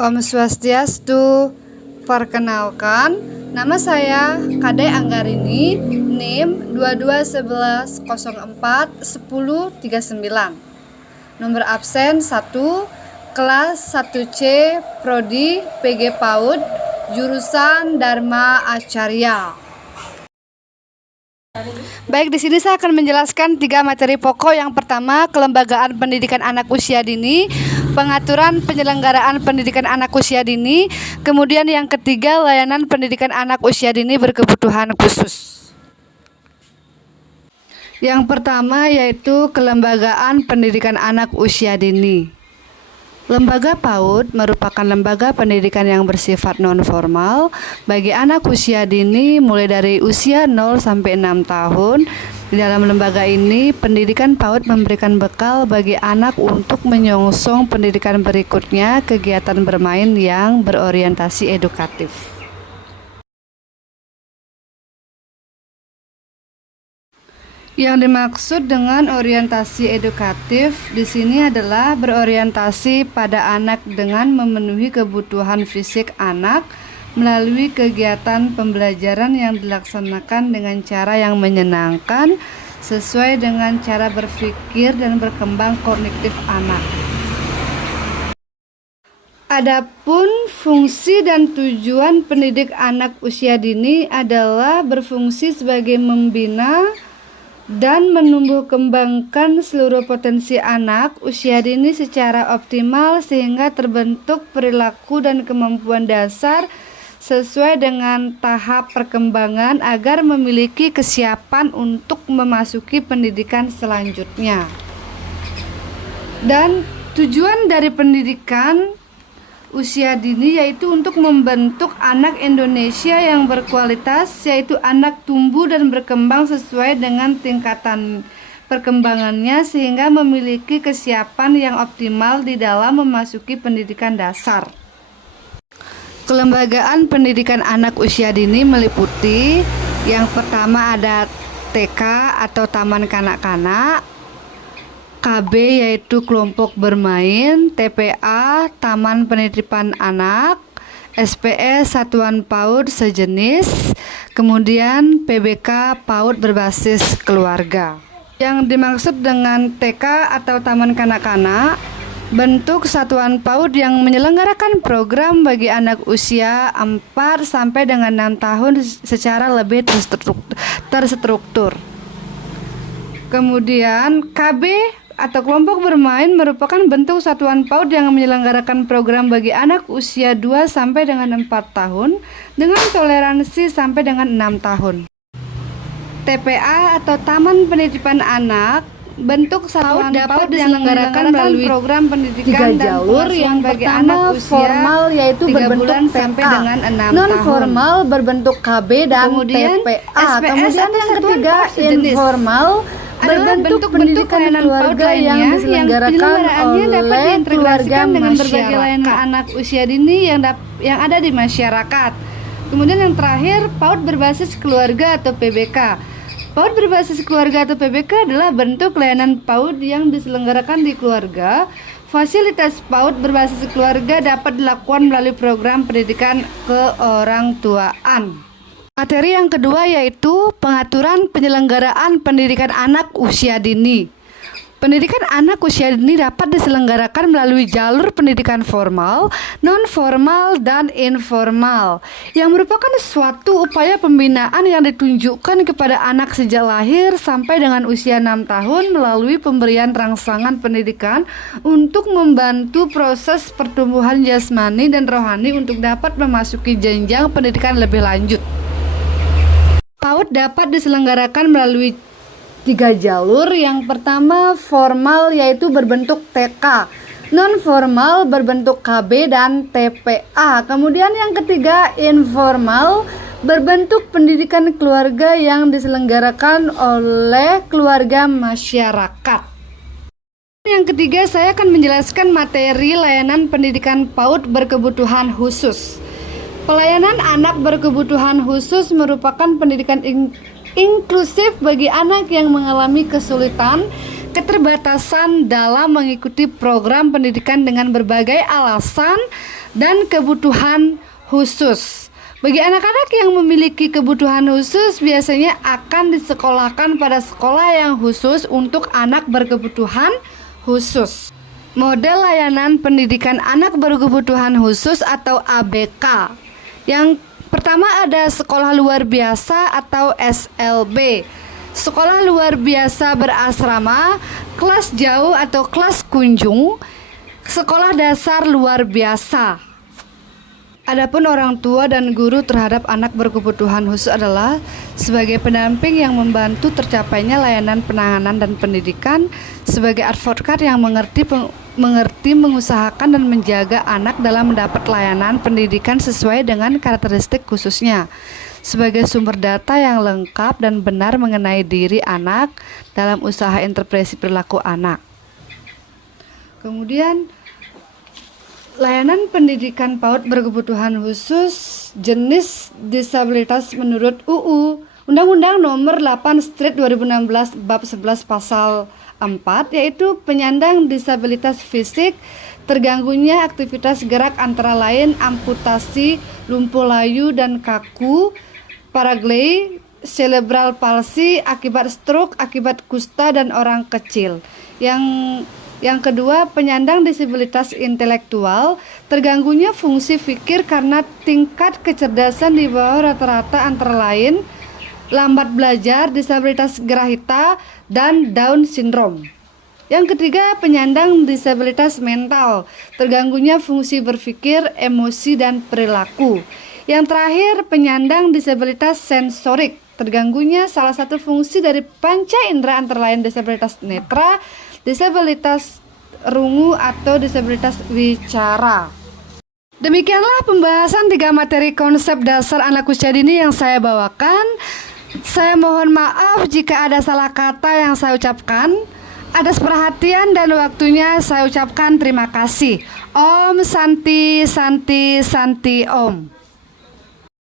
Om Swastiastu. Perkenalkan, nama saya Kade Anggarini, NIM 2211041039. Nomor absen 1, kelas 1C, Prodi PG PAUD, jurusan Dharma Acarya. Baik, di sini saya akan menjelaskan 3 materi pokok. Yang pertama, kelembagaan pendidikan anak usia dini, pengaturan penyelenggaraan pendidikan anak usia dini. Kemudian yang ketiga, layanan pendidikan anak usia dini berkebutuhan khusus. Yang pertama yaitu kelembagaan pendidikan anak usia dini. Lembaga PAUD merupakan lembaga pendidikan yang bersifat non-formal bagi anak usia dini mulai dari usia 0 sampai 6 tahun. Di dalam lembaga ini, pendidikan PAUD memberikan bekal bagi anak untuk menyongsong pendidikan berikutnya, kegiatan bermain yang berorientasi edukatif. Yang dimaksud dengan orientasi edukatif di sini adalah berorientasi pada anak dengan memenuhi kebutuhan fisik anak melalui kegiatan pembelajaran yang dilaksanakan dengan cara yang menyenangkan sesuai dengan cara berpikir dan berkembang kognitif anak. Adapun fungsi dan tujuan pendidik anak usia dini adalah berfungsi sebagai membina dan menumbuh kembangkan seluruh potensi anak usia dini secara optimal sehingga terbentuk perilaku dan kemampuan dasar sesuai dengan tahap perkembangan agar memiliki kesiapan untuk memasuki pendidikan selanjutnya. Dan tujuan dari pendidikan usia dini yaitu untuk membentuk anak Indonesia yang berkualitas, yaitu anak tumbuh dan berkembang sesuai dengan tingkatan perkembangannya sehingga memiliki kesiapan yang optimal di dalam memasuki pendidikan dasar. Kelembagaan pendidikan anak usia dini meliputi yang pertama ada TK atau Taman Kanak-kanak, KB yaitu kelompok bermain, TPA Taman Penitipan Anak, SPS Satuan PAUD sejenis, kemudian PBK PAUD berbasis keluarga. Yang dimaksud dengan TK atau Taman Kanak-kanak, bentuk satuan PAUD yang menyelenggarakan program bagi anak usia 4 sampai dengan 6 tahun secara lebih terstruktur. Kemudian KB atau kelompok bermain merupakan bentuk satuan PAUD yang menyelenggarakan program bagi anak usia 2 sampai dengan 4 tahun dengan toleransi sampai dengan 6 tahun. TPA atau Taman Penitipan Anak, bentuk satuan PAUD yang diselenggarakan melalui program pendidikan 3 jalur yang bagi anak usia formal yaitu 3 bulan sampai dengan 6 non formal berbentuk KB dan kemudian TPA. Kemudian yang ketiga informal berbentuk pendidikan keluarga yang diselenggarakan oleh keluarga dengan berbagai layanan anak usia dini yang ada di masyarakat. Kemudian yang terakhir PAUD berbasis keluarga atau PBK. PAUD berbasis keluarga atau PBK adalah bentuk layanan PAUD yang diselenggarakan di keluarga. Fasilitas PAUD berbasis keluarga dapat dilakukan melalui program pendidikan keorangtuaan. Materi yang kedua yaitu pengaturan penyelenggaraan pendidikan anak usia dini. Pendidikan anak usia dini dapat diselenggarakan melalui jalur pendidikan formal, non-formal, dan informal, yang merupakan suatu upaya pembinaan yang ditunjukkan kepada anak sejak lahir sampai dengan usia 6 tahun melalui pemberian rangsangan pendidikan untuk membantu proses pertumbuhan jasmani dan rohani untuk dapat memasuki jenjang pendidikan lebih lanjut. PAUD dapat diselenggarakan melalui 3 jalur. Yang pertama formal yaitu berbentuk TK, non formal berbentuk KB dan TPA. Kemudian yang ketiga informal berbentuk pendidikan keluarga yang diselenggarakan oleh keluarga masyarakat. Yang ketiga saya akan menjelaskan materi layanan pendidikan PAUD berkebutuhan khusus. Pelayanan anak berkebutuhan khusus merupakan pendidikan inklusif bagi anak yang mengalami kesulitan keterbatasan dalam mengikuti program pendidikan dengan berbagai alasan dan kebutuhan khusus. Bagi anak-anak yang memiliki kebutuhan khusus biasanya akan disekolahkan pada sekolah yang khusus untuk anak berkebutuhan khusus. Model layanan pendidikan anak berkebutuhan khusus atau ABK. Yang pertama ada sekolah luar biasa atau SLB. Sekolah luar biasa berasrama, kelas jauh atau kelas kunjung, sekolah dasar luar biasa. Adapun orang tua dan guru terhadap anak berkebutuhan khusus adalah sebagai pendamping yang membantu tercapainya layanan penanganan dan pendidikan, sebagai advokat yang mengerti, mengusahakan dan menjaga anak dalam mendapat layanan pendidikan sesuai dengan karakteristik khususnya, sebagai sumber data yang lengkap dan benar mengenai diri anak dalam usaha intervensi perilaku anak. Kemudian layanan pendidikan PAUD berkebutuhan khusus jenis disabilitas menurut UU Undang-Undang Nomor 8/2016 Bab 11 Pasal 4, yaitu penyandang disabilitas fisik, terganggunya aktivitas gerak antara lain amputasi, lumpuh layu dan kaku, paragley, cerebral palsy akibat stroke, akibat kusta dan orang kecil. Yang kedua, penyandang disabilitas intelektual, terganggunya fungsi pikir karena tingkat kecerdasan di bawah rata-rata antara lain lambat belajar, disabilitas gerahita, dan Down syndrome. Yang ketiga, penyandang disabilitas mental, terganggunya fungsi berpikir, emosi, dan perilaku. Yang terakhir, penyandang disabilitas sensorik, terganggunya salah satu fungsi dari panca indera antara lain disabilitas netra, disabilitas rungu, atau disabilitas wicara. Demikianlah pembahasan 3 materi konsep dasar anak usia dini yang saya bawakan. Saya mohon maaf jika ada salah kata yang saya ucapkan. Atas perhatian dan waktunya saya ucapkan terima kasih. Om Santi Santi Santi Om.